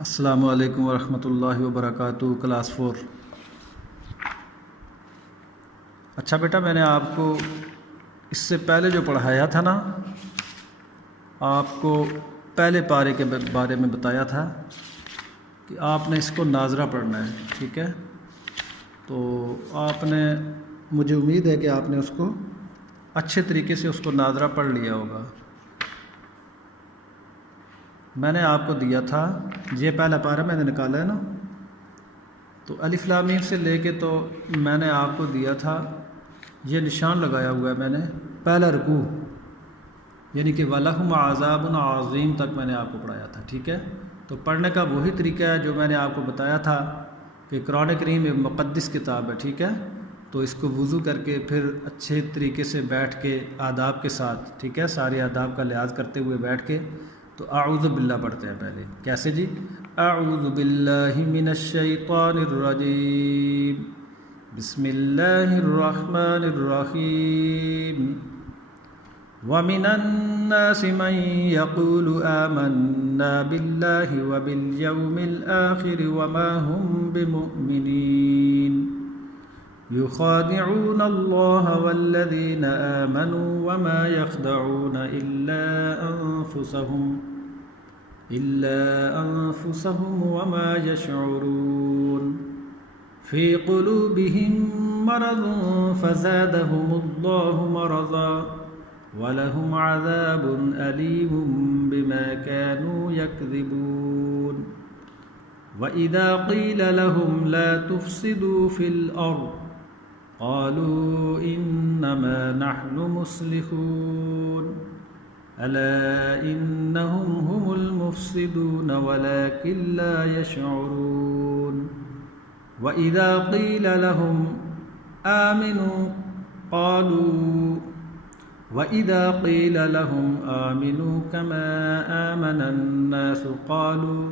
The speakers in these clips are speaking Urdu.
السلام علیکم ورحمۃ اللہ وبرکاتہ۔ کلاس 4۔ اچھا بیٹا، میں نے آپ کو اس سے پہلے جو پڑھایا تھا نا، آپ کو پہلے پارے کے بارے میں بتایا تھا کہ آپ نے اس کو ناظرہ پڑھنا ہے، ٹھیک ہے؟ تو آپ نے، مجھے امید ہے کہ آپ نے اس کو اچھے طریقے سے اس کو ناظرہ پڑھ لیا ہوگا۔ میں نے آپ کو دیا تھا، یہ پہلا پارہ میں نے نکالا ہے نا، تو الف لام میم سے لے کے تو میں نے آپ کو دیا تھا، یہ نشان لگایا ہوا ہے میں نے، پہلا رکوع یعنی کہ وَلَهُمْ عَذَابٌ عَظِيمٌ تک میں نے آپ کو پڑھایا تھا، ٹھیک ہے؟ تو پڑھنے کا وہی طریقہ ہے جو میں نے آپ کو بتایا تھا کہ قرآن کریم ایک مقدس کتاب ہے، ٹھیک ہے؟ تو اس کو وضو کر کے پھر اچھے طریقے سے بیٹھ کے آداب کے ساتھ، ٹھیک ہے، سارے آداب کا لحاظ کرتے ہوئے بیٹھ کے تو اعوذ باللہ پڑھتے ہیں پہلے۔ کیسے جی؟ اعوذ باللہ من الشیطان الرجیم، بسم اللہ الرحمن الرحیم، وَمِنَ النَّاسِ مَن يَقُولُ آمَنَّا بِاللَّهِ وَبِالْيَوْمِ الْآخِرِ وَمَا هُم بِمُؤْمِنِينَ يُخَادِعُونَ اللَّهَ وَالَّذِينَ آمَنُوا وَمَا يَخْدَعُونَ إِلَّا أَنفُسَهُمْ وَمَا يَشْعُرُونَ فِي قُلُوبِهِم مَّرَضٌ فَزَادَهُمُ اللَّهُ مَرَضًا وَلَهُمْ عَذَابٌ أَلِيمٌ بِمَا كَانُوا يَكْذِبُونَ وَإِذَا قِيلَ لَهُمْ لَا تُفْسِدُوا فِي الْأَرْضِ قَالُوا إِنَّمَا نَحْنُ مُصْلِحُونَ أَلَا إِنَّهُمْ هُمُ الْمُفْسِدُونَ وَلَكِنْ لَا يَشْعُرُونَ وَإِذَا قِيلَ لَهُمْ آمِنُوا كَمَا آمَنَ النَّاسُ قالوا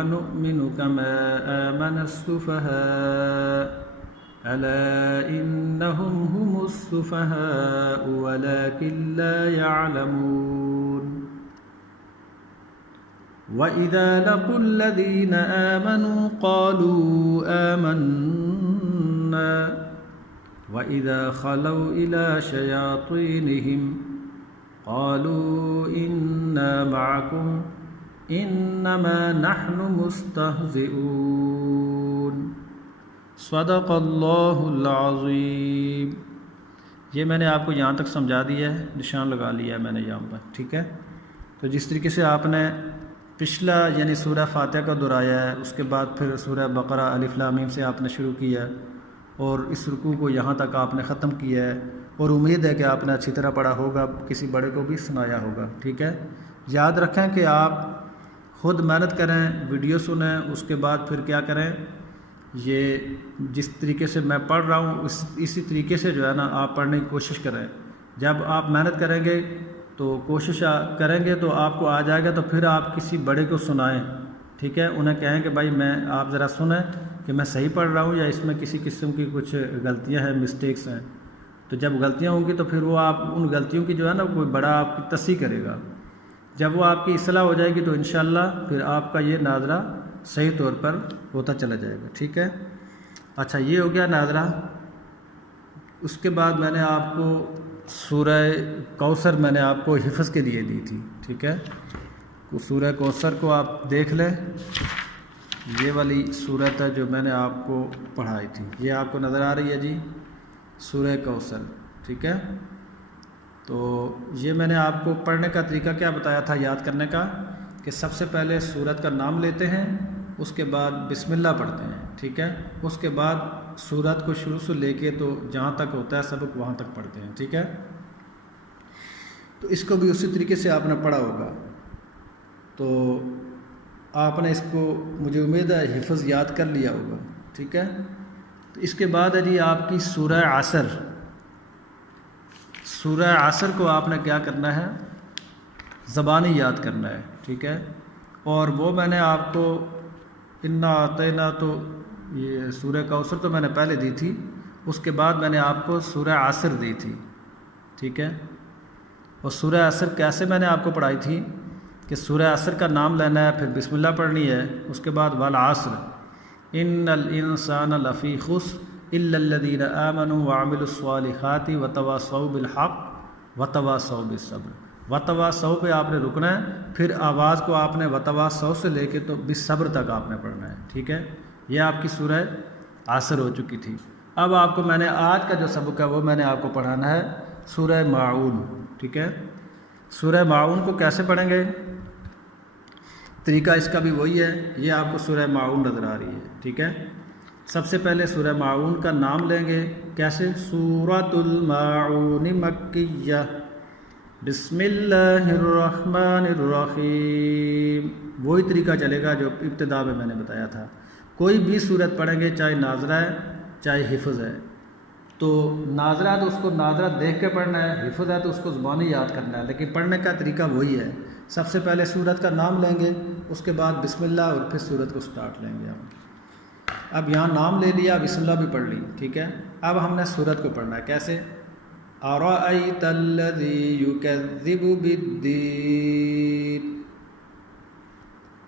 أَنُؤْمِنُ كَمَا آمَنَ السُّفَهَاءُ أَلَا إِنَّهُمْ هُمُ السُّفَهَاءُ وَلَكِنْ لَا يَعْلَمُونَ وَإِذَا لَقُوا الَّذِينَ آمَنُوا قَالُوا آمَنَّا وَإِذَا خَلَوْا إِلَى شَيَاطِينِهِمْ قَالُوا إِنَّا مَعَكُمْ إِنَّمَا نَحْنُ مُسْتَهْزِئُونَ صدق اللہ العظیم۔ یہ میں نے آپ کو یہاں تک سمجھا دیا ہے، نشان لگا لیا ہے میں نے یہاں پر، ٹھیک ہے؟ تو جس طریقے سے آپ نے پچھلا یعنی سورہ فاتحہ کا دہرایا ہے، اس کے بعد پھر سورہ بقرہ الف لام میم سے آپ نے شروع کیا ہے اور اس رکوع کو یہاں تک آپ نے ختم کیا ہے، اور امید ہے کہ آپ نے اچھی طرح پڑھا ہوگا، کسی بڑے کو بھی سنایا ہوگا، ٹھیک ہے؟ یاد رکھیں کہ آپ خود محنت کریں، ویڈیو سنیں، اس کے بعد پھر کیا کریں، یہ جس طریقے سے میں پڑھ رہا ہوں اسی طریقے سے جو ہے نا آپ پڑھنے کی کوشش کریں۔ جب آپ محنت کریں گے تو کوشش کریں گے تو آپ کو آ جائے گا، تو پھر آپ کسی بڑے کو سنائیں، ٹھیک ہے؟ انہیں کہیں کہ بھائی آپ ذرا سنیں کہ میں صحیح پڑھ رہا ہوں یا اس میں کسی قسم کی کچھ غلطیاں ہیں، مسٹیکس ہیں۔ تو جب غلطیاں ہوں گی تو پھر وہ آپ ان غلطیوں کی جو ہے نا کوئی بڑا آپ کی تصحیح کرے گا۔ جب وہ آپ کی اصلاح ہو جائے گی تو انشاءاللہ پھر آپ کا یہ ناظرہ صحیح طور پر ہوتا چلا جائے گا، ٹھیک ہے؟ اچھا، یہ ہو گیا ناظرہ۔ اس کے بعد میں نے آپ کو سورہ کوثر میں نے آپ کو حفظ کے لیے دی تھی، ٹھیک ہے؟ تو سورہ کوثر کو آپ دیکھ لیں، یہ والی صورت ہے جو میں نے آپ کو پڑھائی تھی، یہ آپ کو نظر آ رہی ہے جی، سورہ کوثر، ٹھیک ہے؟ تو یہ میں نے آپ کو پڑھنے کا طریقہ کیا بتایا تھا یاد کرنے کا، کہ سب سے پہلے سورت کا نام لیتے ہیں، اس کے بعد بسم اللہ پڑھتے ہیں، ٹھیک ہے؟ اس کے بعد سورت کو شروع سے لے کے تو جہاں تک ہوتا ہے سبق وہاں تک پڑھتے ہیں، ٹھیک ہے؟ تو اس کو بھی اسی طریقے سے آپ نے پڑھا ہوگا، تو آپ نے اس کو مجھے امید ہے حفظ یاد کر لیا ہوگا، ٹھیک ہے؟ تو اس کے بعد ہے جی آپ کی سورہ عصر۔ سورہ عصر کو آپ نے کیا کرنا ہے، زبانی یاد کرنا ہے، ٹھیک ہے؟ اور وہ میں نے آپ کو انا اعطینا، تو یہ سورہ کوثر تو میں نے پہلے دی تھی، اس کے بعد میں نے آپ کو سورہ عصر دی تھی، ٹھیک ہے؟ اور سورہ عصر کیسے میں نے آپ کو پڑھائی تھی کہ سورہ عصر کا نام لینا ہے، پھر بسم اللہ پڑھنی ہے، اس کے بعد والعصر ان الانسان لفی خسر الا الذین آمنوا وعملوا الصالحات وتواصوا بالحق وتواصوا بالصبر۔ وتواصوا پہ آپ نے رکنا ہے، پھر آواز کو آپ نے وتواصوا سے لے کے تو بالصبر تک آپ نے پڑھنا ہے، ٹھیک ہے۔ یہ آپ کی سورہ عصر ہو چکی تھی۔ اب آپ کو میں نے آج کا جو سبق ہے وہ میں نے آپ کو پڑھانا ہے سورہ ماعون، ٹھیک ہے۔ سورہ ماعون کو کیسے پڑھیں گے؟ طریقہ اس کا بھی وہی ہے، یہ آپ کو سورہ ماعون نظر آ رہی ہے، ٹھیک ہے۔ سب سے پہلے سورہ ماعون کا نام لیں گے، کیسے؟ سورۃ الماعون مکیہ، بسم اللہ الرحمن الرحیم، وہی طریقہ چلے گا جو ابتدا میں نے بتایا تھا۔ کوئی بھی صورت پڑھیں گے، چاہے ناظرہ ہے چاہے حفظ ہے، تو ناظرہ ہے تو اس کو ناظرہ دیکھ کے پڑھنا ہے، حفظ ہے تو اس کو زبانی یاد کرنا ہے، لیکن پڑھنے کا طریقہ وہی ہے۔ سب سے پہلے سورت کا نام لیں گے، اس کے بعد بسم اللہ اور پھر سورت کو سٹارٹ لیں گے ہم۔ اب یہاں نام لے لیا، بسم اللہ بھی پڑھ لی، ٹھیک ہے۔ اب ہم نے سورت کو پڑھنا ہے، کیسے؟ ارأیت الذی یکذب بالدین،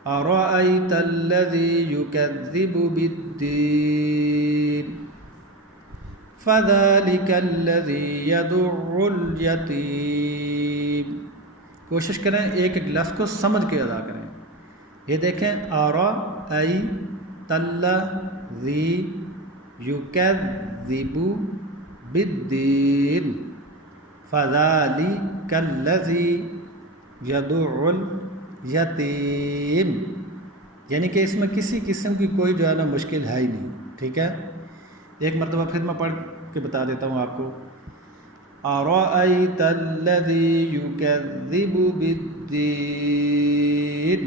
ارأیت الذی یکذب بالدین، فذلک الذی یدع الیتیم۔ کوشش کریں ایک ایک لفظ کو سمجھ کے ادا کریں۔ یہ دیکھیں، ارأیت الذی یکذب بالدین، فذلک الذی یدع الیتیم، یعنی کہ اس میں کسی قسم کی کوئی جو ہے نا مشکل ہے ہی نہیں، ٹھیک ہے۔ ایک مرتبہ پھر میں پڑھ کے بتا دیتا ہوں آپ کو۔ ارأیت الذی یکذب بالدین،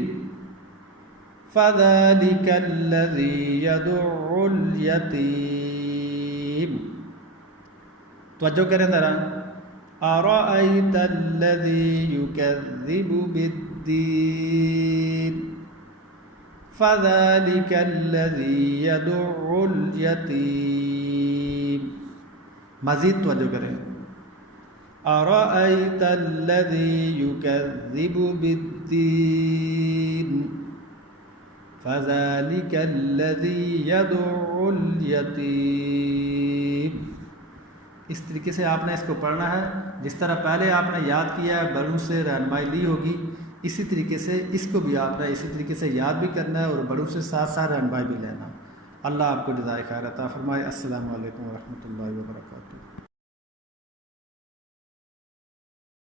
فذلک الذی یدع الیتیم۔ توجہ کریں ذرا، ارأیت الذی یکذب بالدین، فذلک الذی یدع الیتیم۔ مزید توجہ کریں، ارأیت الذی یکذب بالدین، فذلک الذی یدع الیتیم۔ اس طریقے سے آپ نے اس کو پڑھنا ہے، جس طرح پہلے آپ نے یاد کیا ہے، بڑوں سے رہنمائی لی ہوگی، اسی طریقے سے اس کو بھی آپ نے اسی طریقے سے یاد بھی کرنا ہے اور بڑوں سے ساتھ ساتھ رہنمائی بھی لینا۔ اللہ آپ کو جزائے خیر عطا فرمائے۔ السلام علیکم ورحمۃ اللہ وبرکاتہ۔